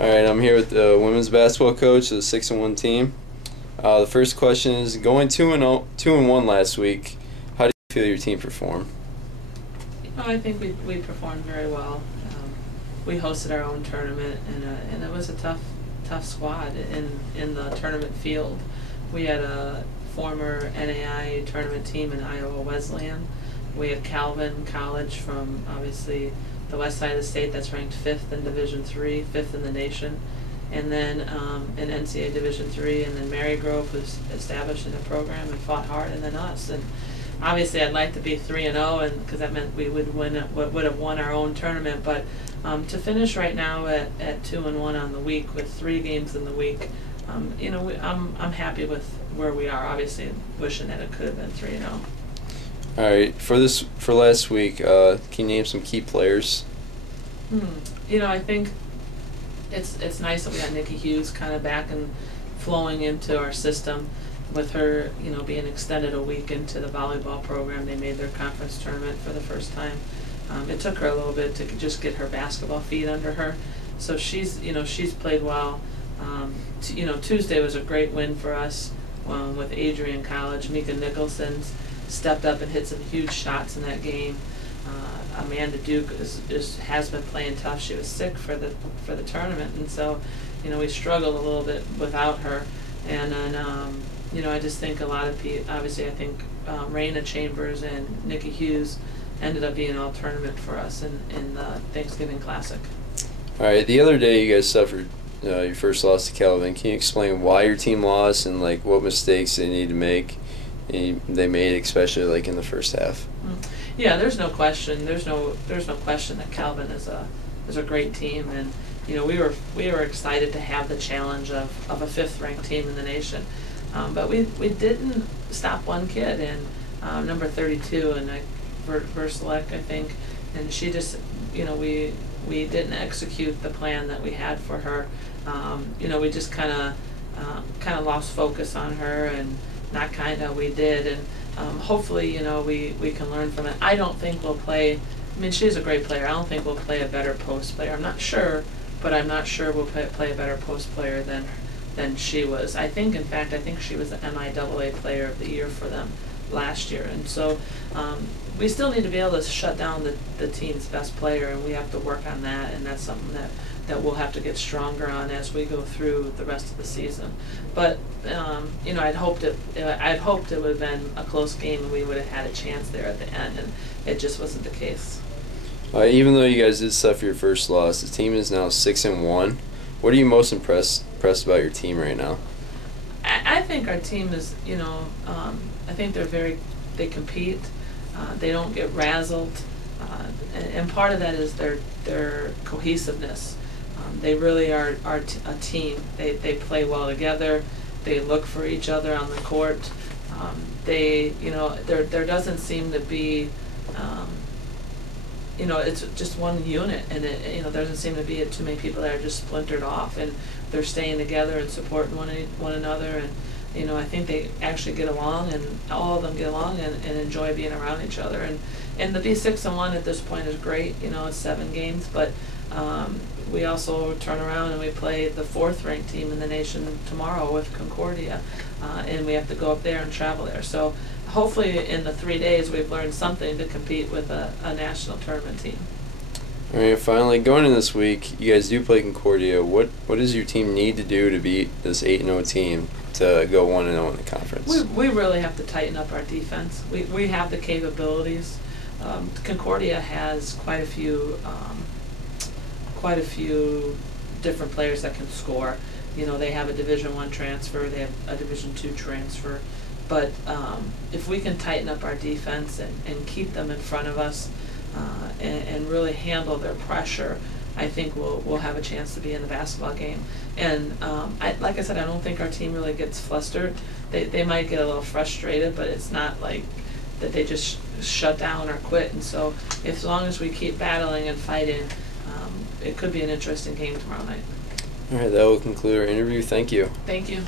All right, I'm here with the women's basketball coach of the 6-1 team. The first question is, going 2-1 last week, how do you feel your team performed? I think we performed very well. We hosted our own tournament, and it was a tough squad in the tournament field. We had a former NAI tournament team in Iowa Wesleyan. We had Calvin College from obviously the west side of the state that's ranked 5th in Division III, 5th in the nation. And then in NCAA Division III, and then Marygrove was established in the program and fought hard, and then us. And obviously I'd like to be 3-0, and because that meant we would have won our own tournament. But to finish right now at 2-1 on the week with 3 games in the week, I'm happy with where we are. Obviously wishing that it could have been 3-0. All right, for last week, can you name some key players? I think it's nice that we got Nikki Hughes kind of back and flowing into our system with her, being extended a week into the volleyball program. They made their conference tournament for the first time. It took her a little bit to just get her basketball feet under her. So she's played well. Tuesday was a great win for us with Adrian College. Mika Nicholson stepped up and hit some huge shots in that game. Amanda Duke has been playing tough. She was sick for the tournament, and so we struggled a little bit without her. And then I just think a lot of people. Obviously, I think Raina Chambers and Nikki Hughes ended up being all tournament for us in the Thanksgiving Classic. All right, the other day you guys suffered your first loss to Calvin. Can you explain why your team lost and what mistakes they need to make? They made, especially in the first half. Yeah, there's no question. There's no question that Calvin is a great team, and we were excited to have the challenge of a 5th ranked team in the nation, but we didn't stop one kid, and number 32 and Verselek, I think, and she just we didn't execute the plan that we had for her. We just kind of lost focus on her, and we did, and hopefully we can learn from it. I don't think we'll play. I mean, she's a great player. I don't think we'll play a better post player. I'm not sure, but I'm not sure we'll play a better post player than she was. I think, in fact, she was the MIAA Player of the Year for them last year, and so we still need to be able to shut down the team's best player, and we have to work on that, and that's something that we'll have to get stronger on as we go through the rest of the season. But I'd hoped it would have been a close game and we would have had a chance there at the end, and it just wasn't the case. Even though you guys did suffer your first loss, the team is now 6-1. What are you most impressed about your team right now? I think our team is, I think they compete. They don't get razzled, and part of that is their cohesiveness. They really are a team. They play well together. They look for each other on the court. There doesn't seem to be, it's just one unit, and there doesn't seem to be too many people that are just splintered off, and they're staying together and supporting one another, and I think they actually get along, and all of them get along and enjoy being around each other, and the B6-1 at this point is great. It's 7 games, but we also turn around and we play the 4th ranked team in the nation tomorrow with Concordia, and we have to go up there and travel there. So hopefully in the 3 days we've learned something to compete with a national tournament team. All right, finally, going into this week, you guys do play Concordia. What does your team need to do to beat this 8-0 team to go 1-0 in the conference? We really have to tighten up our defense. We have the capabilities. Concordia has quite a few different players that can score. They have a Division I transfer, they have a Division II transfer, but if we can tighten up our defense and keep them in front of us and really handle their pressure, I think we'll have a chance to be in the basketball game. And like I said, I don't think our team really gets flustered. They might get a little frustrated, but it's not like that they just shut down or quit. And so as long as we keep battling and fighting, it could be an interesting game tomorrow night. All right, that will conclude our interview. Thank you. Thank you.